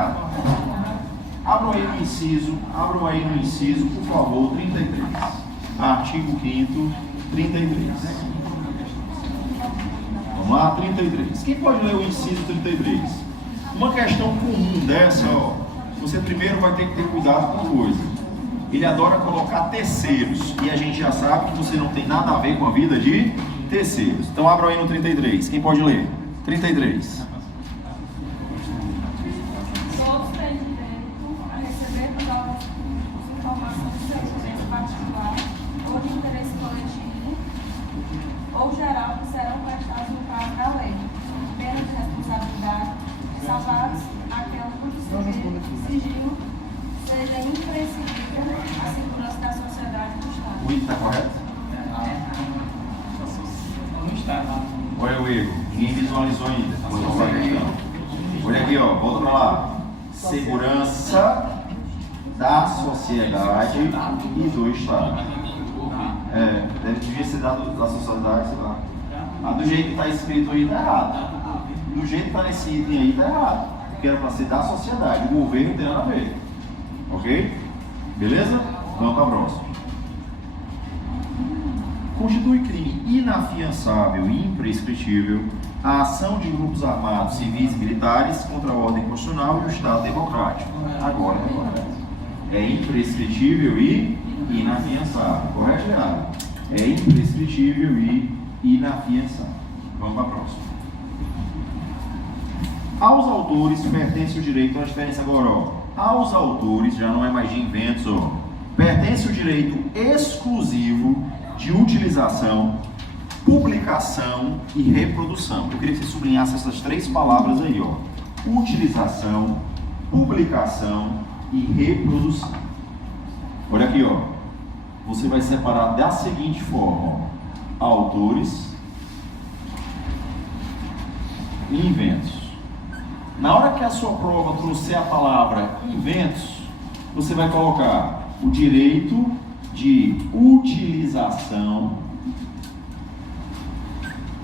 errado. Abram aí no inciso, por favor, 33. Artigo 5º, 33. Vamos lá, 33. Quem pode ler o inciso 33? Uma questão comum dessa, ó, você primeiro vai ter que ter cuidado com coisa. Ele adora colocar terceiros, e a gente já sabe que você não tem nada a ver com a vida de terceiros. Então abram aí no 33. Quem pode ler? 33. Todos têm direito a receber todas as informações de seu interesse particular ou de interesse coletivo ou geral que serão prestados no prazo da lei, pena de responsabilidade, salvados aquelas cujo sigilo seja imprescindível à segurança da sociedade e do Estado. O está correto? Não está. Olha o erro. Ninguém visualizou ainda. Vou voltar a questão. Olha aqui, ó. Volta para lá. Segurança da sociedade e do Estado. Devia ser dado da sociedade, sei lá. Mas do jeito que está escrito aí, está errado. Do jeito que está nesse item aí, está errado. Porque era para ser da sociedade. O governo não tem nada a ver. Ok? Beleza? Vamos para a próxima. Constitui crime inafiançável e imprescritível a ação de grupos armados, civis e militares contra a ordem constitucional e o Estado democrático. Agora, é imprescritível e inafiançável. Correto ou errado? É imprescritível e inafiançável. Vamos para a próxima. Aos autores pertence o direito, a diferença agora, ó. Aos autores, já não é mais de inventos, ó. Pertence o direito exclusivo de utilização, publicação e reprodução. Eu queria que você sublinhasse essas três palavras aí, ó. Utilização, publicação e reprodução. Olha aqui, ó. Você vai separar da seguinte forma, ó. Autores e inventos. Na hora que a sua prova trouxer a palavra inventos, você vai colocar o direito de utilização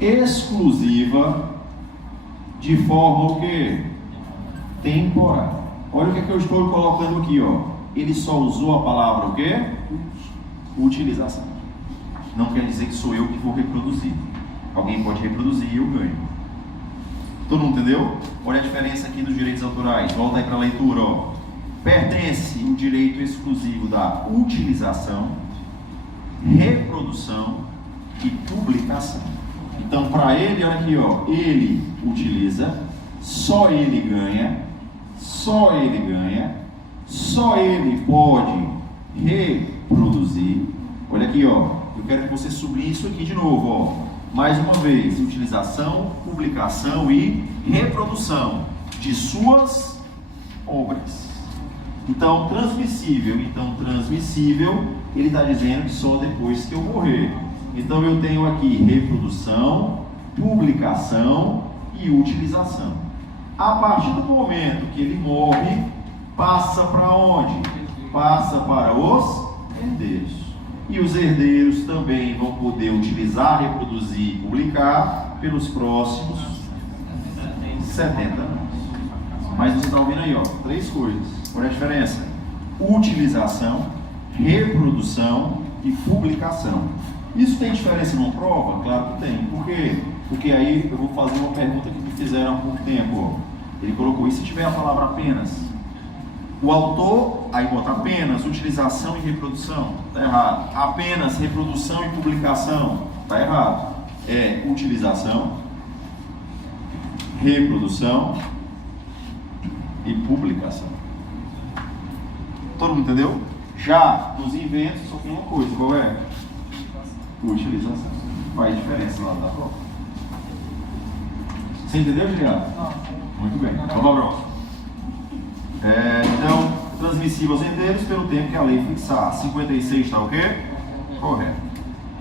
exclusiva de forma o quê? Temporária. Olha o que é que eu estou colocando aqui, ó. Ele só usou a palavra o quê? Utilização. Não quer dizer que sou eu que vou reproduzir. Alguém pode reproduzir e eu ganho. Todo mundo entendeu? Olha a diferença aqui dos direitos autorais. Volta aí para a leitura, ó. Pertence o direito exclusivo da utilização, reprodução e publicação. Então, para ele, olha aqui, ó, ele utiliza, só ele ganha, só ele pode reproduzir. Olha aqui, ó, eu quero que você sublinhe isso aqui de novo, ó. Mais uma vez, utilização, publicação e reprodução de suas obras. Então, transmissível, ele está dizendo que só depois que eu morrer. Então, eu tenho aqui reprodução, publicação e utilização. A partir do momento que ele morre, passa para onde? Passa para os herdeiros. E os herdeiros também vão poder utilizar, reproduzir e publicar pelos próximos 70 anos. Mas você está ouvindo aí, ó, três coisas. Olha a diferença: utilização, reprodução e publicação. Isso tem diferença numa prova? Claro que tem. Por quê? Porque aí eu vou fazer uma pergunta que me fizeram há pouco tempo. Ó. Ele colocou, e se tiver a palavra apenas? O autor, aí bota apenas utilização e reprodução, está errado. Apenas reprodução e publicação, está errado. É utilização, reprodução e publicação. Todo mundo entendeu? Já nos inventos só tem uma coisa, qual é? Utilização. Faz diferença lá da prova. Você entendeu, Juliano? Muito bem. Vamos para o próximo. Então, transmissível aos herdeiros pelo tempo que a lei fixar. 56 está o quê? Correto.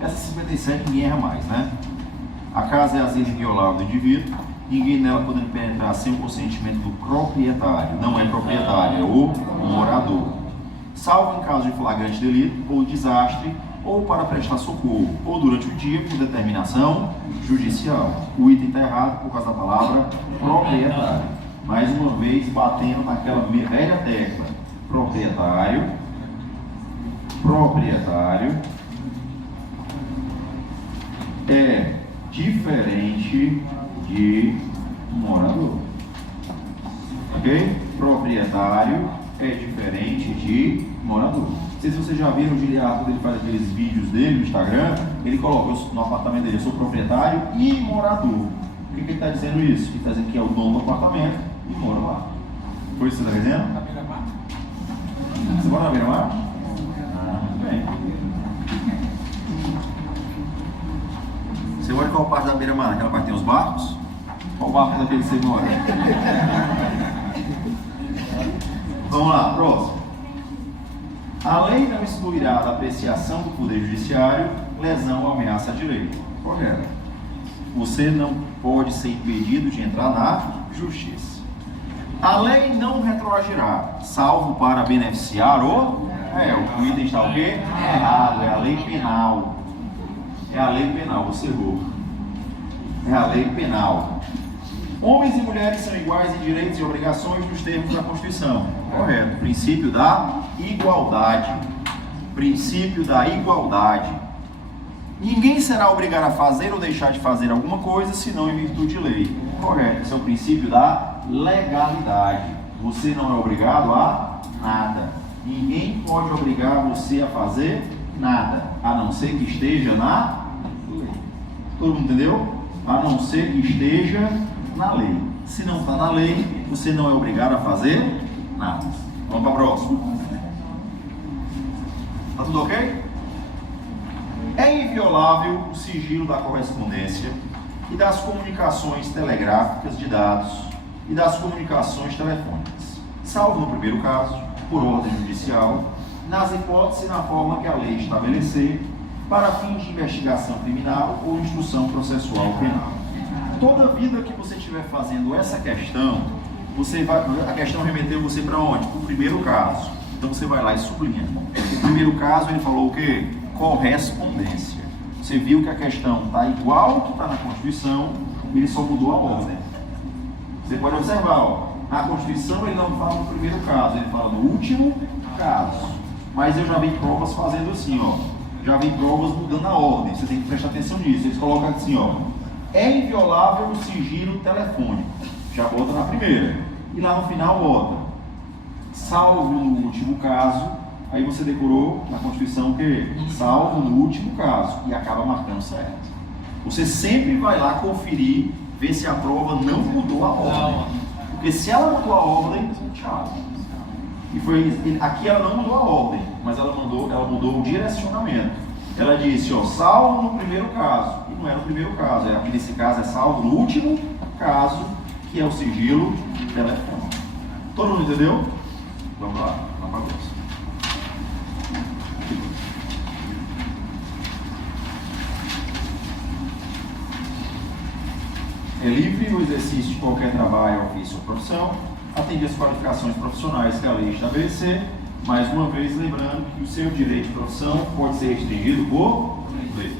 Essa 57 ninguém erra mais, né? A casa é asilo inviolável do indivíduo, ninguém nela podendo penetrar sem o consentimento do proprietário. Não é proprietário, é o morador. Salvo em caso de flagrante delito ou desastre, ou para prestar socorro, ou durante o dia por determinação judicial. O item está errado por causa da palavra proprietário. mais uma vez batendo naquela velha tecla. Proprietário é diferente de morador. Ok? Proprietário é diferente de morador. Não sei se vocês já viram o Giliardo, quando ele faz aqueles vídeos dele no Instagram, ele coloca no apartamento dele: eu sou proprietário e morador. O que ele está dizendo isso? Ele está dizendo que é o dono do apartamento e mora lá. Foi isso que você está dizendo? Na beira-mar? Você mora na beira-mar? Muito bem. Você mora em qual parte da beira-mar? Aquela parte que tem os barcos? Qual barco daquele que você mora? Vamos lá, próximo. A lei não excluirá da apreciação do Poder Judiciário lesão ou ameaça a direito. Correto. Você não pode ser impedido de entrar na justiça. A lei não retroagirá, salvo para beneficiar o item está o quê? Errado, é a lei penal. É a lei penal, você errou. É a lei penal. Homens e mulheres são iguais em direitos e obrigações nos termos da Constituição. Correto. Princípio da igualdade. Princípio da igualdade. Ninguém será obrigado a fazer ou deixar de fazer alguma coisa senão em virtude de lei. Correto. Esse é o princípio da legalidade. Você não é obrigado a nada. Ninguém pode obrigar você a fazer nada, a não ser que esteja na lei. Todo mundo entendeu? A não ser que esteja na lei. Se não está na lei, você não é obrigado a fazer nada. Vamos para a próxima. Está tudo ok? É inviolável o sigilo da correspondência e das comunicações telegráficas de dados e das comunicações telefônicas, salvo no primeiro caso, por ordem judicial, nas hipóteses e na forma que a lei estabelecer, para fins de investigação criminal ou instrução processual penal. Toda vida que você estiver fazendo essa questão, a questão remeteu você para onde? Para o primeiro caso. Então você vai lá e sublinha. No primeiro caso ele falou o quê? Correspondência. Você viu que a questão está igual que está na Constituição, ele só mudou a ordem. Você pode observar, ó, na Constituição ele não fala no primeiro caso, ele fala no último caso. Mas eu já vi provas fazendo assim, ó. Já vi provas mudando a ordem, você tem que prestar atenção nisso. Eles colocam assim, ó: é inviolável o sigilo telefônico. Já bota na primeira. E lá no final bota: salvo no último caso. Aí você decorou na Constituição o quê? Salvo no último caso. E acaba marcando certo. Você sempre vai lá conferir, ver se a prova não mudou a ordem. Porque se ela mudou a ordem, tchau. E foi, aqui ela não mudou a ordem, mas ela mudou o direcionamento. Ela disse, ó, salvo no primeiro caso. E não é no primeiro caso, aqui nesse caso é salvo no último caso, que é o sigilo telefônico. Todo mundo entendeu? Vamos lá, vamos para a próxima. É livre o exercício de qualquer trabalho, ofício ou profissão, atende às qualificações profissionais que a lei estabelecer, mais uma vez lembrando que o seu direito de profissão pode ser restringido por lei.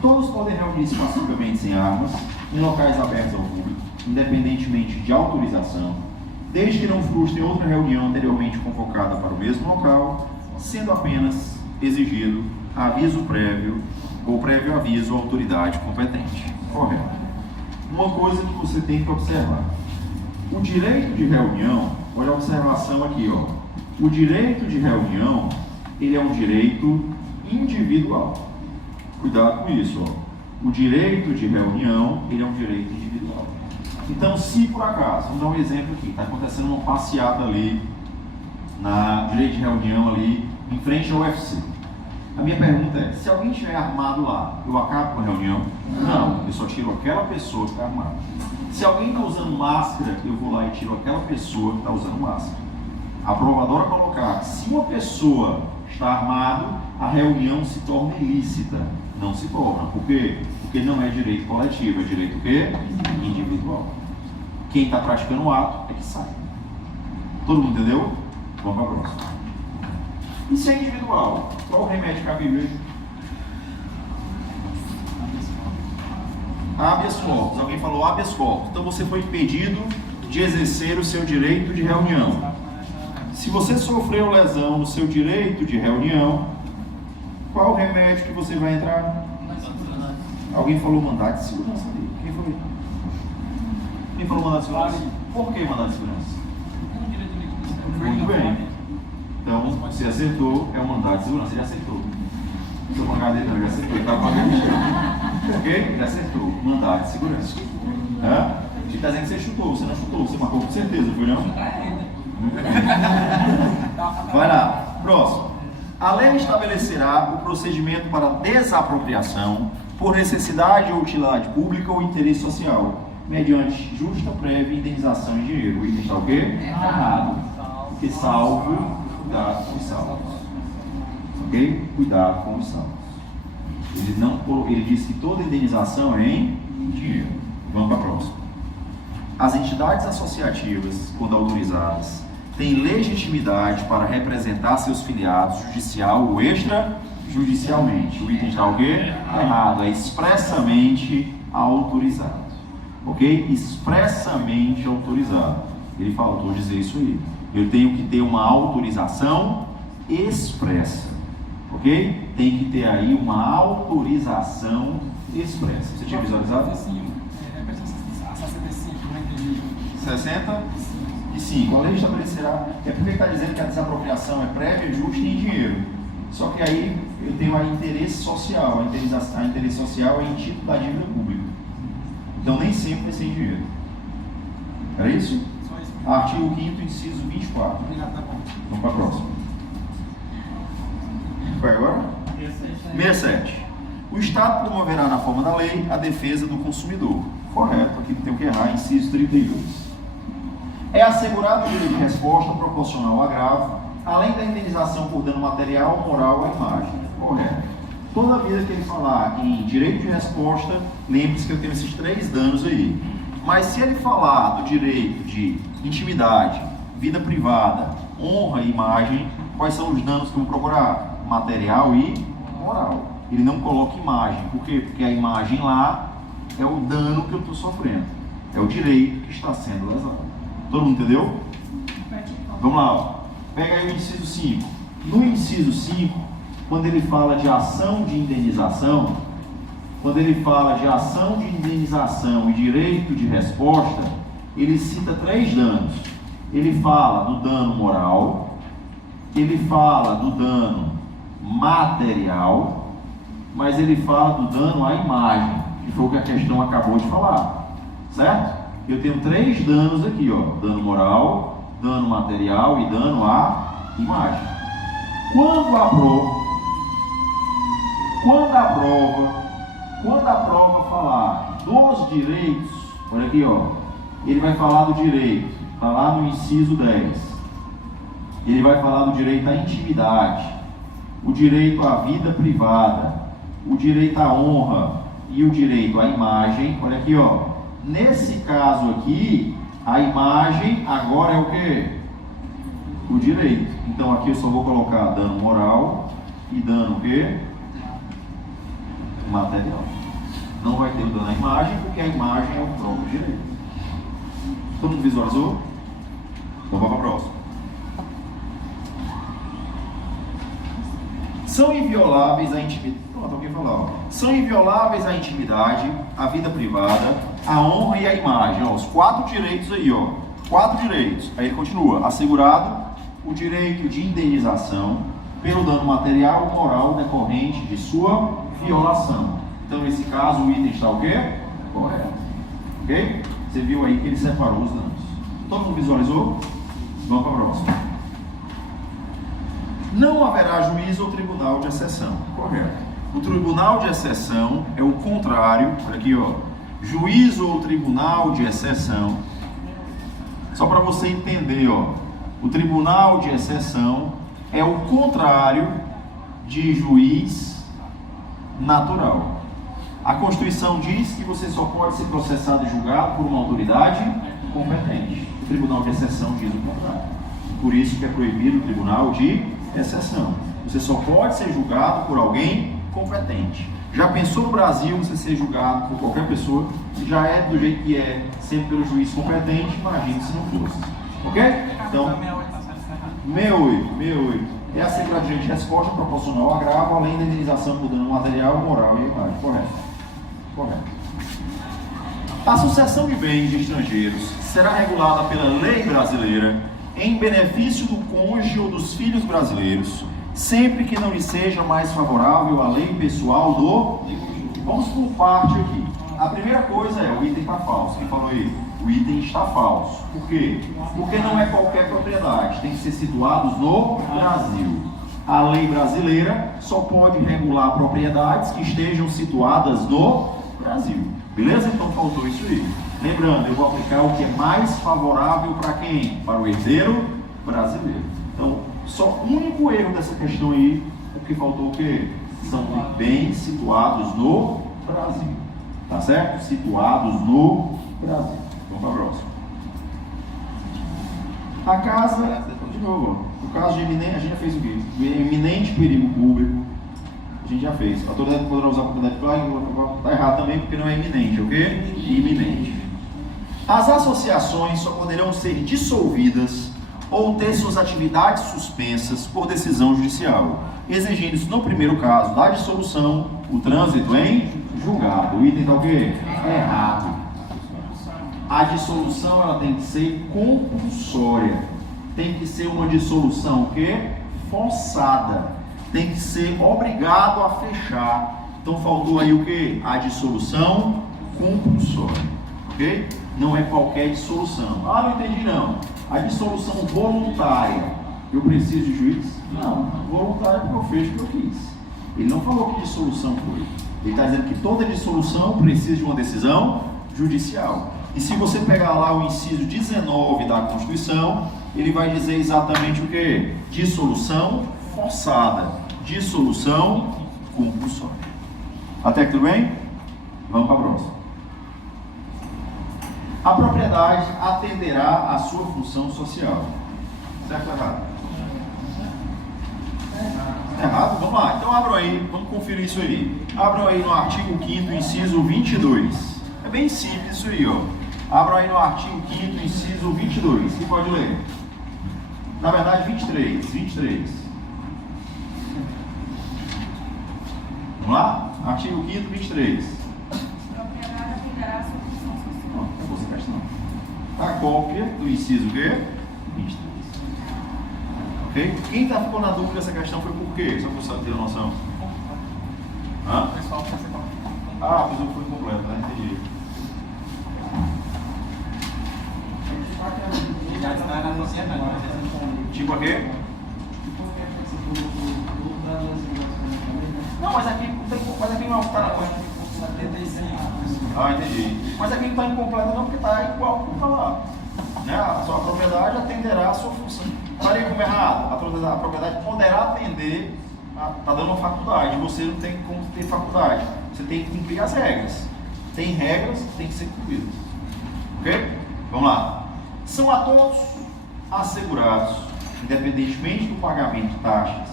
Todos podem reunir-se pacificamente sem armas, em locais abertos ao público, independentemente de autorização, desde que não frustrem outra reunião anteriormente convocada para o mesmo local, sendo apenas exigido aviso prévio ou prévio aviso à autoridade competente. Correto. Uma coisa que você tem que observar: o direito de reunião, olha a observação aqui, ó. O direito de reunião, ele é um direito individual. Cuidado com isso, ó. O direito de reunião, ele é um direito individual. Então, se por acaso, vamos dar um exemplo aqui, está acontecendo uma passeata ali, na direito de reunião ali, em frente ao UFC. A minha pergunta é: se alguém estiver armado lá, eu acabo com a reunião? Não, eu só tiro aquela pessoa que está armada. Se alguém está usando máscara, eu vou lá e tiro aquela pessoa que está usando máscara. A provadora colocar: se uma pessoa está armado, a reunião se torna ilícita. Não se torna. Por quê? Porque não é direito coletivo, é direito o quê? Individual. Quem está praticando o ato é que sai. Todo mundo entendeu? Vamos para a próxima. E se é individual, qual o remédio cabível? Habeas corpus. Alguém falou habeas corpus. Então você foi impedido de exercer o seu direito de reunião. Se você sofreu lesão no seu direito de reunião, qual o remédio que você vai entrar? Alguém falou mandado de segurança ali. Quem foi? Quem falou mandado de segurança? Por que mandado de segurança? Muito bem. Então, você acertou, é um mandado de segurança. Ele acertou. Não sou mangadeiro, não, ele acertou. Ele estava fazendo. Ok? Ele acertou. Mandado de segurança. Tá? Ele está dizendo que você chutou, você não chutou, você marcou com certeza, foi não? Vai lá, próximo. A lei estabelecerá o procedimento para desapropriação por necessidade ou utilidade pública ou interesse social, mediante justa, prévia indenização em dinheiro. O item está o quê? Errado. Porque salvo, cuidado com os salvos. Ok? Cuidado com os salvos. Ele diz que toda indenização é em dinheiro. Vamos para a próxima. As entidades associativas, quando autorizadas, têm legitimidade para representar seus filiados judicial ou extrajudicialmente. O item está o quê? Errado. É expressamente autorizado. Ok? Expressamente autorizado. Ele faltou dizer isso aí. Eu tenho que ter uma autorização expressa. Ok? Tem que ter aí uma autorização expressa. Você tinha visualizado? 65. A lei estabelecerá. É porque ele está dizendo que a desapropriação é prévia, justa e em dinheiro. Só que aí eu tenho a interesse social. A interesse social é em título da dívida pública. Então nem sempre vai ser em dinheiro. Era isso? Artigo 5º, inciso 24. Vamos para a próxima. Vai agora? 67. O Estado promoverá na forma da lei a defesa do consumidor. Correto, aqui não tem o que errar, inciso 32. É assegurado o direito de resposta proporcional ao agravo, além da indenização por dano material, moral ou imagem. Correto. Toda vida que ele falar em direito de resposta, lembre-se que eu tenho esses 3 danos aí. Mas se ele falar do direito de intimidade, vida privada, honra e imagem, quais são os danos que eu vou procurar? Material e moral. Ele não coloca imagem. Por quê? Porque a imagem lá é o dano que eu estou sofrendo. É o direito que está sendo lesado. Todo mundo entendeu? Vamos lá. Ó. Pega aí o inciso 5. No inciso 5, quando ele fala de ação de indenização, e direito de resposta, ele cita 3 danos. Ele fala do dano moral, ele fala do dano material, mas ele fala do dano à imagem, que foi o que a questão acabou de falar, certo? Eu tenho 3 danos aqui, ó, dano moral, dano material e dano à imagem. Quando a prova falar dos direitos, olha aqui, ó, ele vai falar do direito, está lá no inciso 10. Ele vai falar do direito à intimidade, o direito à vida privada, o direito à honra e o direito à imagem. Olha aqui, ó. Nesse caso aqui, a imagem agora é o quê? O direito. Então aqui eu só vou colocar dano moral e dano o quê? Material. Não vai ter o dano à imagem, porque a imagem é o próprio direito. Todo mundo visualizou? Então vamos para a próxima. São invioláveis a intimidade. Pronto, alguém falar, ó. São invioláveis a intimidade, a vida privada, a honra e a imagem. Ó, os 4 direitos aí, ó. 4 direitos. Aí ele continua. Assegurado o direito de indenização pelo dano material ou moral decorrente de sua violação. Então, nesse caso, o item está o quê? Correto. Ok? Você viu aí que ele separou os danos. Todo mundo visualizou? Vamos para a próxima. Não haverá juízo ou tribunal de exceção. Correto. O tribunal de exceção é o contrário. Olha aqui, ó. Juízo ou tribunal de exceção. Só para você entender, ó. O tribunal de exceção é o contrário de juiz natural. A Constituição diz que você só pode ser processado e julgado por uma autoridade competente. O tribunal de exceção diz o contrário. Por isso que é proibido o tribunal de exceção. Você só pode ser julgado por alguém competente. Já pensou no Brasil você ser julgado por qualquer pessoa? Já é do jeito que é, sempre pelo juiz competente, imagine se não fosse. Ok? Então, 68. É assegurado direito de resposta proporcional ao agravo, além da indenização por dano material, moral e imagem. Correto. A sucessão de bens de estrangeiros será regulada pela lei brasileira em benefício do cônjuge ou dos filhos brasileiros, sempre que não lhe seja mais favorável a lei pessoal do... Vamos por parte aqui. A primeira coisa é, o item está falso. Quem falou aí? O item está falso. Por quê? Porque não é qualquer propriedade, tem que ser situados no Brasil. A lei brasileira só pode regular propriedades que estejam situadas no Brasil. Beleza? Então faltou isso aí. Lembrando, eu vou aplicar o que é mais favorável para quem? Para o herdeiro brasileiro. Então, só o único erro dessa questão aí, o que faltou o quê? São bens situados no Brasil. Tá certo? Situados no Brasil. Vamos para a próxima. A casa, de novo, o caso de eminente, a gente já fez o quê? Eminente perigo público. A gente já fez. A autoridade poderá usar a propriedade privada, está errado também porque não é iminente, ok? Iminente. As associações só poderão ser dissolvidas ou ter suas atividades suspensas por decisão judicial, exigindo-se, no primeiro caso da dissolução, o trânsito em julgado. O item está o quê? Errado. A dissolução ela tem que ser compulsória. Tem que ser uma dissolução o quê? Forçada. Tem que ser obrigado a fechar. Então faltou aí o quê? A dissolução compulsória. Ok? Não é qualquer dissolução. Ah, não entendi não. A dissolução voluntária, eu preciso de juiz? Não, voluntária porque eu fecho o que eu quis. Ele não falou que dissolução foi. Ele está dizendo que toda dissolução precisa de uma decisão judicial. E se você pegar lá o inciso 19 da Constituição, ele vai dizer exatamente o que? Dissolução forçada, dissolução compulsória. Até aqui tudo bem? Vamos para a próxima. A propriedade atenderá à sua função social. Certo ou errado? Errado? Vamos lá. Então abram aí, vamos conferir isso aí. Abram aí no artigo 5º, inciso 22. É bem simples isso aí, ó. Abram aí no artigo 5º, inciso 22. Quem pode ler? Na verdade, 23. Vamos lá? Artigo 5º, 23. Propriedade atenderá à sua função social. Não, acabou essa questão. A cópia do inciso quê? 23. Ok? Quem ficou na dúvida dessa questão foi por quê? Só para você ter noção. Hã? Ah, fiz o foi completo, né? Entendi. Tipo a quê? Não, mas aqui não está na coisa. 75. Ah, entendi. Mas aqui não está incompleta não, porque está igual como está lá. Né? A sua propriedade atenderá a sua função. Estaria como errado? A propriedade poderá atender, está dando uma faculdade, você não tem como ter faculdade. Você tem que cumprir as regras. Tem regras que tem que ser cumpridas. Ok? Vamos lá. São a todos assegurados, independentemente do pagamento de taxas,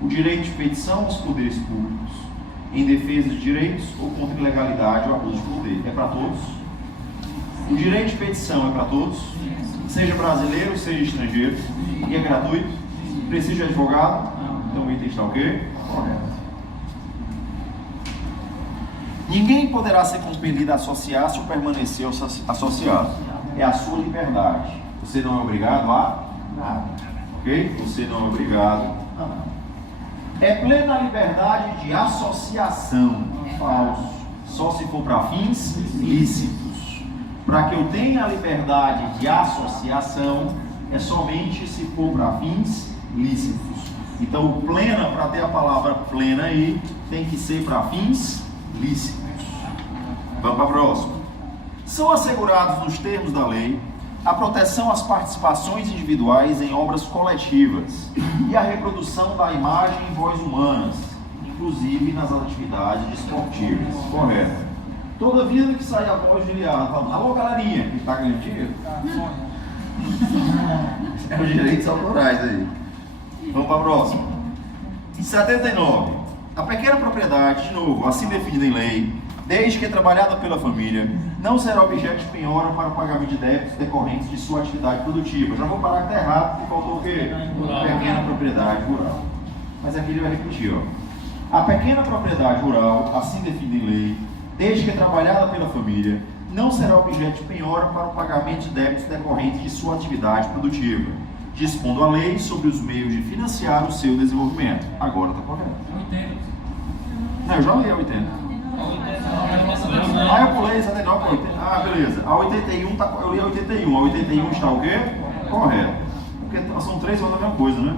o direito de petição aos poderes públicos em defesa de direitos ou contra ilegalidade ou abuso de poder. É para todos? O direito de petição é para todos? Seja brasileiro, seja estrangeiro? E é gratuito? Precisa de advogado? Então o item está o quê? Correto. Ninguém poderá ser compelido a associar-se ou permanecer associado. É a sua liberdade. Você não é obrigado a nada. Ok? Você não é obrigado a nada. É plena liberdade de associação. Falso. Só se for para fins lícitos. Para que eu tenha a liberdade de associação, é somente se for para fins lícitos. Então, o plena, para ter a palavra plena aí, tem que ser para fins lícitos. Vamos para a próxima. São assegurados nos termos da lei a proteção às participações individuais em obras coletivas e a reprodução da imagem e voz humanas, inclusive nas atividades esportivas. Correto. Toda vida que sai a voz de Liado, falando, alô galerinha, que está ganhando dinheiro? É os direitos autorais aí. Vamos para a próxima. 79. A pequena propriedade, de novo, assim definida em lei, desde que é trabalhada pela família, não será objeto de penhora para o pagamento de débitos decorrentes de sua atividade produtiva. Já vou parar que está errado, porque faltou o quê? Pequena propriedade rural. Mas aqui ele vai repetir, ó. A pequena propriedade rural, assim definida em lei, desde que é trabalhada pela família, não será objeto de penhora para o pagamento de débitos decorrentes de sua atividade produtiva, dispondo a lei sobre os meios de financiar o seu desenvolvimento. Agora está correto. 80. Não, eu já li a 80. Ah, eu pulei 79 para 80. Ah, beleza. A 81, eu li a 81. A 81 está o quê? Correto. Porque são três falando a mesma coisa, né?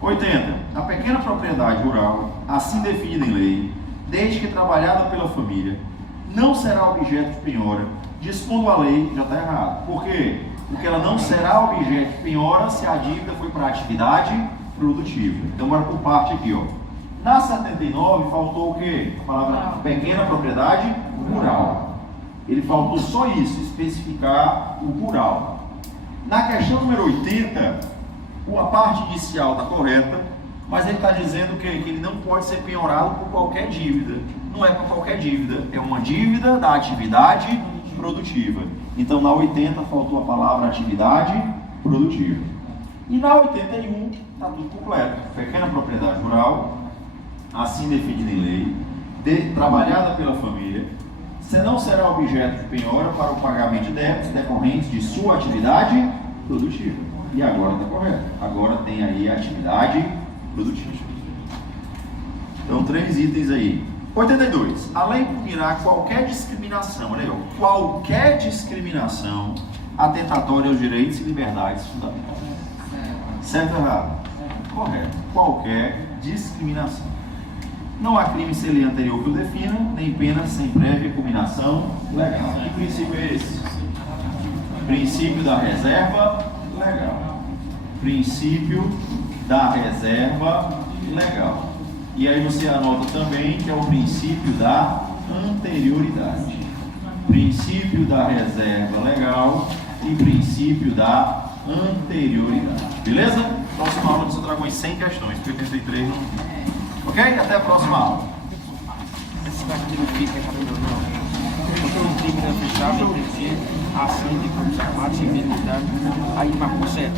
80. A pequena propriedade rural, assim definida em lei, desde que trabalhada pela família, não será objeto de penhora, dispondo a lei, já está errado. Por quê? Porque ela não será objeto de penhora se a dívida foi para atividade produtiva. Então, bora por parte aqui, ó. Na 79, faltou o quê? A palavra pequena propriedade rural. Ele faltou só isso, especificar o rural. Na questão número 80, a parte inicial está correta, mas ele está dizendo que ele não pode ser penhorado por qualquer dívida. Não é por qualquer dívida, é uma dívida da atividade produtiva. Então, na 80, faltou a palavra atividade produtiva. E na 81, está tudo completo. Pequena propriedade rural, assim definida em lei, trabalhada pela família, não será objeto de penhora para o pagamento de débitos decorrentes de sua atividade produtiva. E agora está correto. Agora tem aí a atividade produtiva. Então, 3 itens aí. 82. A lei punirá qualquer discriminação, olha aí, ó, qualquer discriminação atentatória aos direitos e liberdades fundamentais. Certo ou errado? Correto. Qualquer discriminação. Não há crime sem lei anterior que o defina, nem pena sem prévia combinação legal. Que princípio é esse? Princípio da reserva legal. Princípio da reserva legal. E aí você anota também que é o princípio da anterioridade. Princípio da reserva legal e princípio da anterioridade. Beleza? Próxima aula você traga umas 100 questões, porque 83 não. Ok? Até a próxima aula. Esse daqui não fica, não. Porque o time da fechada, a ação de produção, a civilidade, aí marcou certo.